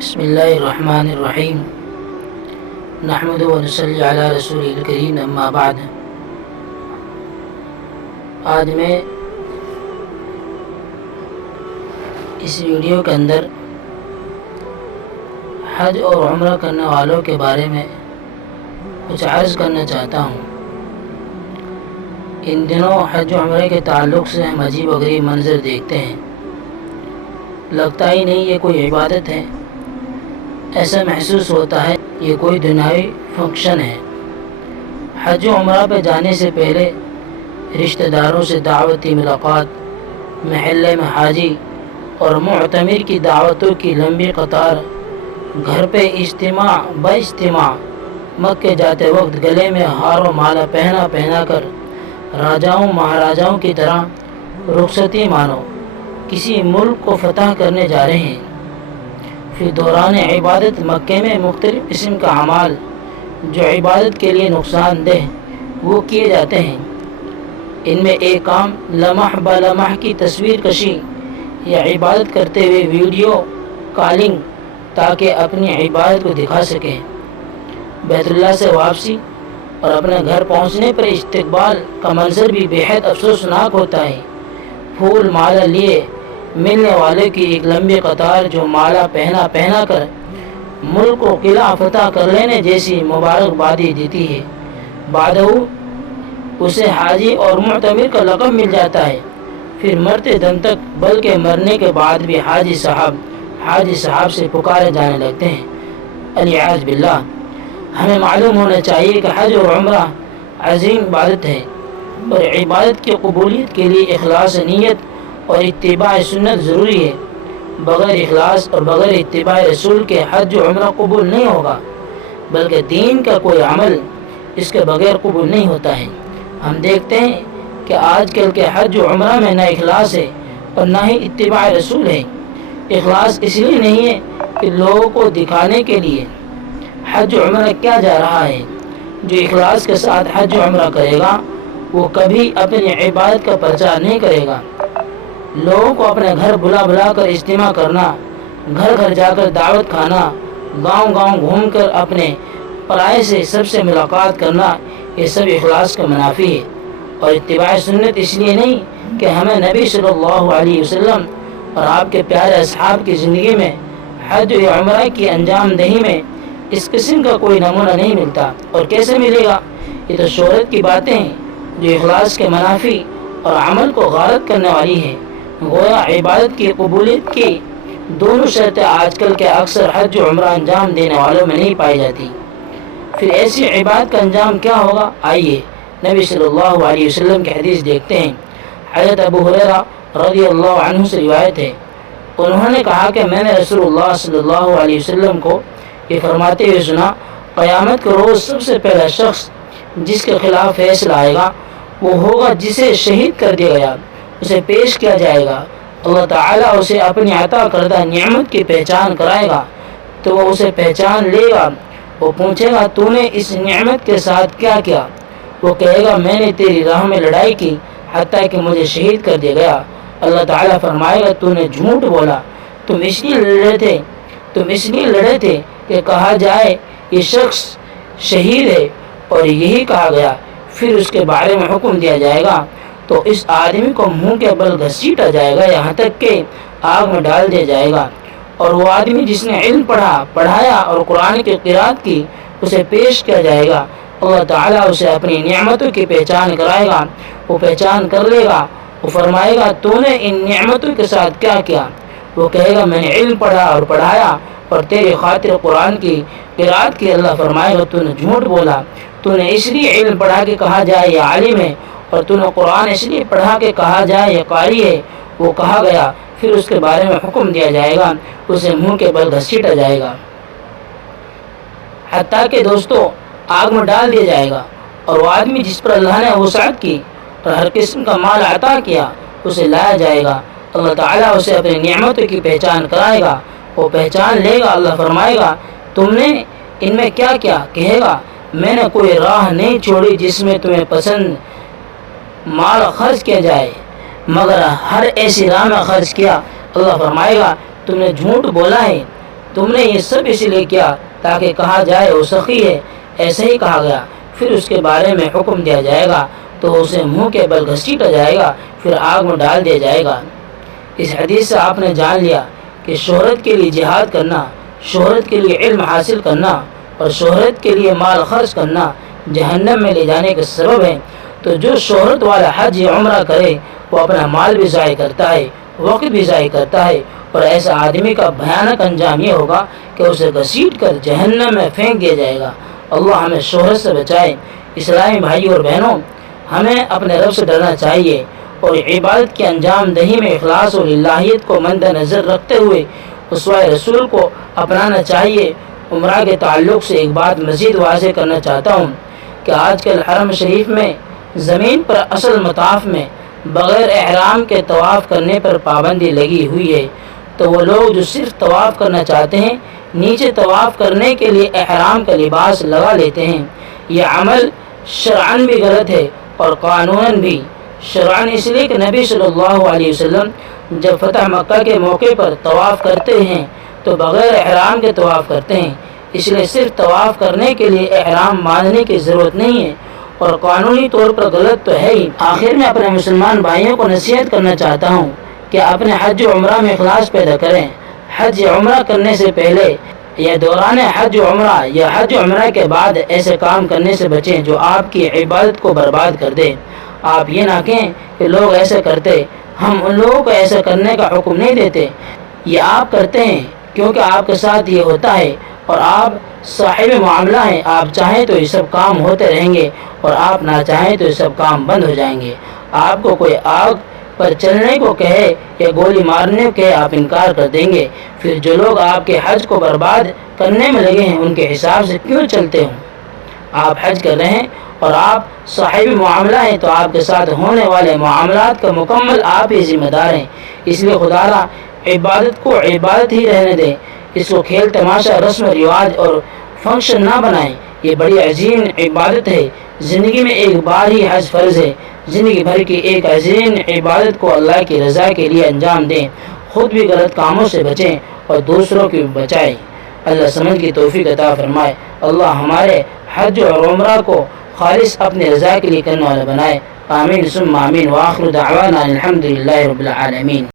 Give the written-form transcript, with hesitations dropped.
بسم اللہ الرحمن الرحیم نحمد و نصلی علی رسول الکریم اما بعد۔ آج میں اس ویڈیو کے اندر حج اور عمرہ کرنے والوں کے بارے میں کچھ عرض کرنا چاہتا ہوں۔ ان دنوں حج و عمرے کے تعلق سے ہم عجیب و غریب منظر دیکھتے ہیں، لگتا ہی نہیں یہ کوئی عبادت ہے، ایسا محسوس ہوتا ہے یہ کوئی دنیاوی فنکشن ہے۔ حج و عمرہ پہ جانے سے پہلے رشتہ داروں سے دعوتی ملاقات، محلے میں حاجی اور معتمر کی دعوتوں کی لمبی قطار، گھر پہ اجتماع با اجتماع، مکے جاتے وقت گلے میں ہار و مالا پہنا کر راجاؤں مہاراجاؤں کی طرح رخصتی مانو کسی ملک کو فتح کرنے جا رہے ہیں۔ پھر دوران عبادت مکے میں مختلف قسم کا اعمال جو عبادت کے لیے نقصان دہ وہ کیے جاتے ہیں۔ ان میں ایک کام لمح با لمح کی تصویر کشی یا عبادت کرتے ہوئے ویڈیو کالنگ تاکہ اپنی عبادت کو دکھا سکیں۔ بیت اللہ سے واپسی اور اپنے گھر پہنچنے پر استقبال کا منظر بھی بےحد افسوسناک ہوتا ہے۔ پھول مالا لیے ملنے والے کی ایک لمبی قطار جو مالا پہنا کر ملک کو قلعہ فتح کر لینے جیسی مبارکبادی دیتی ہے، بعدہ اسے حاجی اور معتمر کا لقب مل جاتا ہے۔ پھر مرتے دم تک بلکہ مرنے کے بعد بھی حاجی صاحب سے پکارے جانے لگتے ہیں، العیاذ باللہ۔ ہمیں معلوم ہونا چاہیے کہ حج اور عمرہ عظیم عبادت ہے، اور عبادت کی قبولیت کے لیے اخلاص نیت اور اتباع سنت ضروری ہے۔ بغیر اخلاص اور بغیر اتباع رسول کے حج و عمرہ قبول نہیں ہوگا، بلکہ دین کا کوئی عمل اس کے بغیر قبول نہیں ہوتا ہے۔ ہم دیکھتے ہیں کہ آج کل کے حج و عمرہ میں نہ اخلاص ہے اور نہ ہی اتباع رسول ہے۔ اخلاص اس لیے نہیں ہے کہ لوگوں کو دکھانے کے لیے حج و عمرہ کیا جا رہا ہے۔ جو اخلاص کے ساتھ حج و عمرہ کرے گا وہ کبھی اپنی عبادت کا پرچار نہیں کرے گا۔ لوگوں کو اپنے گھر بلا کر اجتماع کرنا، گھر گھر جا کر دعوت کھانا، گاؤں گھوم کر اپنے پرائے سے سب سے ملاقات کرنا، یہ سب اخلاص کا منافی ہے۔ اور اتباع سنت اس لیے نہیں کہ ہمیں نبی صلی اللہ علیہ وسلم اور آپ کے پیارے اصحاب کی زندگی میں حج و عمرہ کی انجام دہی میں اس قسم کا کوئی نمونہ نہیں ملتا، اور کیسے ملے گا؟ یہ تو شہرت کی باتیں ہیں جو اخلاص کے منافی اور عمل کو غارت کرنے والی ہے۔ گویا عبادت کی قبولیت کی دونوں شرطیں آج کل کے اکثر حج و عمرہ انجام دینے والوں میں نہیں پائی جاتی۔ پھر ایسی عبادت کا انجام کیا ہوگا؟ آئیے نبی صلی اللہ علیہ وسلم کی حدیث دیکھتے ہیں۔ حضرت ابو ہریرہ رضی اللہ عنہ سے روایت ہے، انہوں نے کہا کہ میں نے رسول اللہ صلی اللہ علیہ وسلم کو یہ فرماتے ہوئے سنا، قیامت کے روز سب سے پہلا شخص جس کے خلاف فیصلہ آئے گا وہ ہوگا جسے شہید کر دیا گیا۔ اسے پیش کیا جائے گا، اللہ تعالیٰ اسے اپنی عطا کردہ نعمت کی پہچان کرائے گا تو وہ اسے پہچان لے گا۔ وہ پوچھے گا تو نے اس نعمت کے ساتھ کیا کیا؟ وہ کہے گا میں نے تیری راہ میں لڑائی کی حتیٰ کہ مجھے شہید کر دیا گیا۔ اللہ تعالیٰ فرمائے گا تو نے جھوٹ بولا، تم اس لیے لڑے تھے کہ کہا جائے یہ شخص شہید ہے، اور یہی کہا گیا۔ پھر اس کے بارے میں حکم دیا جائے گا تو اس آدمی کو منہ کے بل گھسیٹا جائے گا یہاں تک کہ آگ میں ڈال دیا جائے گا، اور وہ آدمی جس نے علم پڑھایا اور قرآن کی قرات کی اسے پیش کیا جائے گا۔ اللہ تعالیٰ اسے اپنی نعمتوں کی پہچان کرائے گا، وہ پہچان کر لے گا۔ وہ فرمائے گا تو نے ان نعمتوں کے ساتھ کیا کیا؟ وہ کہے گا میں نے علم پڑھا اور پڑھایا اور تیری خاطر قرآن کی قرات کی۔ اللہ فرمائے گا تو نے جھوٹ بولا، تو نے اس لیے علم پڑھا کہ کہا جائے یہ عالم ہے، اور تو نے قرآن اس لیے پڑھا کہ کہا جائے یہ قاری ہے۔ وہ کہا گیا، پھر اس کے بارے میں حکم دیا جائے گا، اسے منہ کے بل گھسیٹا جائے گا حتیٰ کہ دوستو آگ میں ڈال دیا جائے گا۔ اور وہ آدمی جس پر اللہ نے وسعت کی اور ہر قسم کا مال عطا کیا اسے لایا جائے گا۔ اللہ تعالیٰ اسے اپنی نعمتوں کی پہچان کرائے گا، وہ پہچان لے گا۔ اللہ فرمائے گا تم نے ان میں کیا کیا؟ کہے گا میں نے کوئی راہ نہیں چھوڑی جس میں تمہیں پسند مال خرچ کیا جائے، مگر ہر ایسی راہ میں خرچ کیا۔ اللہ فرمائے گا تم نے جھوٹ بولا ہے، تم نے یہ سب اس لیے کیا تاکہ کہا جائے وہ سخی ہے، ایسے ہی کہا گیا۔ پھر اس کے بارے میں حکم دیا جائے گا تو اسے منہ کے بل گھسیٹا جائے گا، پھر آگ میں ڈال دیا جائے گا۔ اس حدیث سے آپ نے جان لیا کہ شہرت کے لیے جہاد کرنا، شہرت کے لیے علم حاصل کرنا اور شہرت کے لیے مال خرچ کرنا جہنم میں لے جانے کا سبب ہے۔ تو جو شہرت والا حج یا عمرہ کرے وہ اپنا مال بھی ضائع کرتا ہے، وقت بھی ضائع کرتا ہے، اور ایسا آدمی کا بھیانک انجام یہ ہوگا کہ اسے گھسیٹ کر جہنم میں پھینک دیا جائے گا۔ اللہ ہمیں شہرت سے بچائے۔ اسلامی بھائیوں اور بہنوں، ہمیں اپنے رب سے ڈرنا چاہیے اور عبادت کی انجام دہی میں اخلاص اور الہیت کو مد نظر رکھتے ہوئے اسوہ رسول کو اپنانا چاہیے۔ عمرہ کے تعلق سے ایک بات مزید واضح کرنا چاہتا ہوں کہ آج کل حرم شریف میں زمین پر اصل مطاف میں بغیر احرام کے طواف کرنے پر پابندی لگی ہوئی ہے۔ تو وہ لوگ جو صرف طواف کرنا چاہتے ہیں نیچے طواف کرنے کے لیے احرام کا لباس لگا لیتے ہیں۔ یہ عمل شرعاً بھی غلط ہے اور قانوناً بھی۔ شرعاً اس لیے کہ نبی صلی اللہ علیہ وسلم جب فتح مکہ کے موقع پر طواف کرتے ہیں تو بغیر احرام کے طواف کرتے ہیں، اس لیے صرف طواف کرنے کے لیے احرام باندھنے کی ضرورت نہیں ہے، اور قانونی طور پر غلط تو ہے ہی۔ آخر میں اپنے مسلمان بھائیوں کو نصیحت کرنا چاہتا ہوں کہ اپنے حج و عمرہ میں اخلاص پیدا کریں۔ حج یا عمرہ کرنے سے پہلے یا دوران حج و عمرہ یا حج و عمرہ کے بعد ایسے کام کرنے سے بچیں جو آپ کی عبادت کو برباد کر دے۔ آپ یہ نہ کہیں کہ لوگ ایسے کرتے، ہم ان لوگوں کو ایسا کرنے کا حکم نہیں دیتے، یہ آپ کرتے ہیں کیونکہ آپ کے ساتھ یہ ہوتا ہے اور آپ صاحب معاملہ ہیں۔ آپ چاہیں تو یہ سب کام ہوتے رہیں گے اور آپ نہ چاہیں تو یہ سب کام بند ہو جائیں گے۔ آپ کو کوئی آگ پر چلنے کو کہے یا گولی مارنے کو کہے آپ انکار کر دیں گے، پھر جو لوگ آپ کے حج کو برباد کرنے میں لگے ہیں ان کے حساب سے کیوں چلتے ہوں؟ آپ حج کر رہے ہیں اور آپ صاحب معاملہ ہیں تو آپ کے ساتھ ہونے والے معاملات کا مکمل آپ ہی ذمہ دار ہیں۔ اس لیے خدا را عبادت کو عبادت ہی رہنے دیں، اس کو کھیل تماشا رسم و رواج اور فنکشن نہ بنائیں۔ یہ بڑی عظیم عبادت ہے۔ زندگی میں ایک بار ہی حج فرض ہے۔ زندگی بھر کی ایک عظیم عبادت کو اللہ کی رضا کے لیے انجام دیں، خود بھی غلط کاموں سے بچیں اور دوسروں کی بچائیں۔ اللہ سمجھ کی توفیق عطا فرمائے۔ اللہ ہمارے حج اور عمرہ کو خالص اپنے رضا کے لیے کرنے والا بنائے۔ آمین ثم آمین۔ وآخر دعوانا الحمد للہ رب العالمین۔